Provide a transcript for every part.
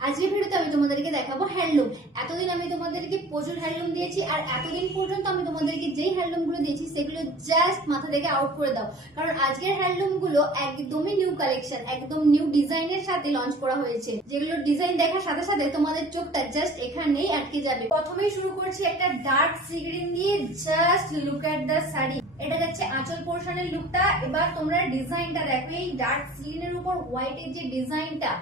আজকের ভিডিওতে আমি তোমাদেরকে দেখাবো হ্যান্ডলুম। এতদিন আমি তোমাদেরকে প্রচুর হ্যান্ডলুম দিয়েছি, আর এতদিন পর্যন্ত আমি তোমাদেরকে যেই হ্যান্ডলুম গুলো দিয়েছি সেগুলো জাস্ট মাথা থেকে আউট করে দাও, কারণ আজকের হ্যান্ডলুম গুলো একদমই নিউ কালেকশন, একদম নিউ ডিজাইনের সাথে লঞ্চ করা হয়েছে, যেগুলো ডিজাইন দেখার সাথে সাথে তোমাদের চোখটা জাস্ট এখানেই আটকে যাবে। প্রথমেই শুরু করছি একটা ডার্ক সি গ্রিন দিয়ে। Just look at the sari, এটা যাচ্ছে আঁচল পোর্শনের লুকটা। এবার তোমরা ডিজাইনটা দেখো, এই ডার্ক স্কিনের উপর হোয়াইট এর যে ডিজাইনটা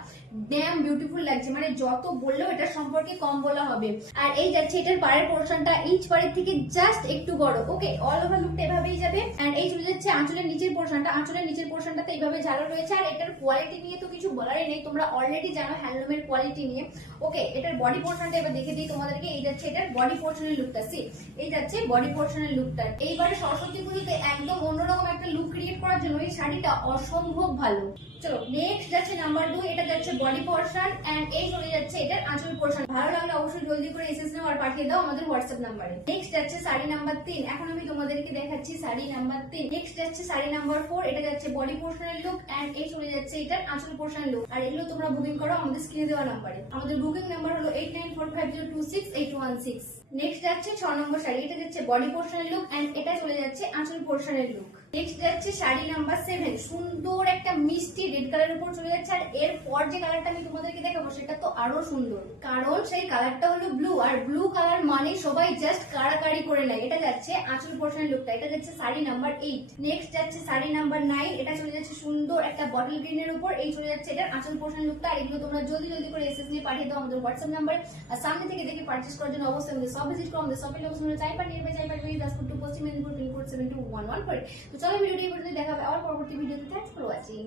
ড্যাম বিউটিফুল লাগছে, মানে যত বললেও এটা সম্পর্কে কম বলা হবে। আর এই যাচ্ছে এটার পাড়ের পোর্শনটা ইঞ্চ পাড়ের থেকে জাস্ট একটু বড়। ওকে, অল ওভার লুকটা এভাবেই যাবে। এন্ড এই চলে যাচ্ছে আঁচলের নিচের পোর্শনটা, আঁচলের নিচের পোর্শনটাতে এইভাবে ঝালো রয়েছে। আর এটার কোয়ালিটি নিয়ে তো কিছু বলারই নেই, তোমরা অলরেডি জানো হ্যান্ডলুমের কোয়ালিটি নিয়ে। ওকে, এটার বডি পোর্শনটা এবার দেখে দিই তোমাদেরকে। এই যাচ্ছে এটার বডি পোর্শনের লুকটা, সি এই যাচ্ছে বডি পোর্শনের লুকটা। এইবারে সরস্বতী পুজোতে একদম অন্যরকম একটা লুক ক্রিয়েট করার জন্য এই শাড়িটা অসম্ভব ভালো। চলো নেক্সট যাচ্ছে নাম্বার 2, এটা যাচ্ছে বডি পোর্শন এন্ড এই চলে যাচ্ছে এটার আঁচল পোর্শন। ভালো লাগলে অবশ্যই জলদি করে এসএস নাও আর পাঠিয়ে দাও আমাদের হোয়াটসঅ্যাপ নাম্বারে। নেক্সট যাচ্ছে শাড়ি নাম্বার 3, এখন আমি তোমাদেরকে দেখাচ্ছি শাড়ি নাম্বার 3। নেক্সট যাচ্ছে শাড়ি নাম্বার 4, এটা যাচ্ছে বডি পোর্শনের লুক এন্ড এই চলে যাচ্ছে এটার আঁচল পোর্শনের লুক। আর এগুলো তোমরা বুকিং করো আমাদের স্ক্রিনে দেওয়া নাম্বারে। আমাদের বুকিং নাম্বার হলো 8945026816। নেক্সট যাচ্ছে 6 নম্বর শাড়ি, এটা যাচ্ছে বডি পোর্শনের লুক এন্ড এটা চলে যাচ্ছে আঁচল পোর্শনের লুক। নেক্সট যাচ্ছে শাড়ি নাম্বার 7, সুন্দর একটা মিষ্টি রেড কালারের উপর চলে যাচ্ছে। আর এর পর যে কালারটা আমি তোমাদেরকে দেখাবো সেটা তো আরো সুন্দর, কারণ সেই কালারটা হলো ব্লু, আর ব্লু কালার মানে সবাই জাস্ট কাড়াকাড়ি করে নেয়। এটা যাচ্ছে আঁচল পোর্শনের লুকটা, এটা যাচ্ছে শাড়ি নাম্বার 8। নেক্সট যাচ্ছে শাড়ি নাম্বার 9, এটা চলে যাচ্ছে সুন্দর একটা বটল গ্রিনের উপর, এই চলে যাচ্ছে এটার আঁচল পোর্শনের লুকটা। আর এগুলো তোমরা জলদি জলদি করে এসএস নিয়ে পাঠিয়ে দাও আমাদের হোয়াটসঅ্যাপ নাম্বারে। আর সামনে থেকে দেখে পারচেজ করার জন্য অবশ্যই আমাদের সব ভিজিট করো। আমাদের শপের লোকেশন হলো চাইপাট নিয়ারবাই চাইপাট দাসপুর টু পশ্চিম মেদিনীপুর পিনকোড 7211 করে। তো চলো ভিডিওটি এই পর্যন্ত দেখা হবে আবার পরবর্তী ভিডিওতে। Thanks for watching.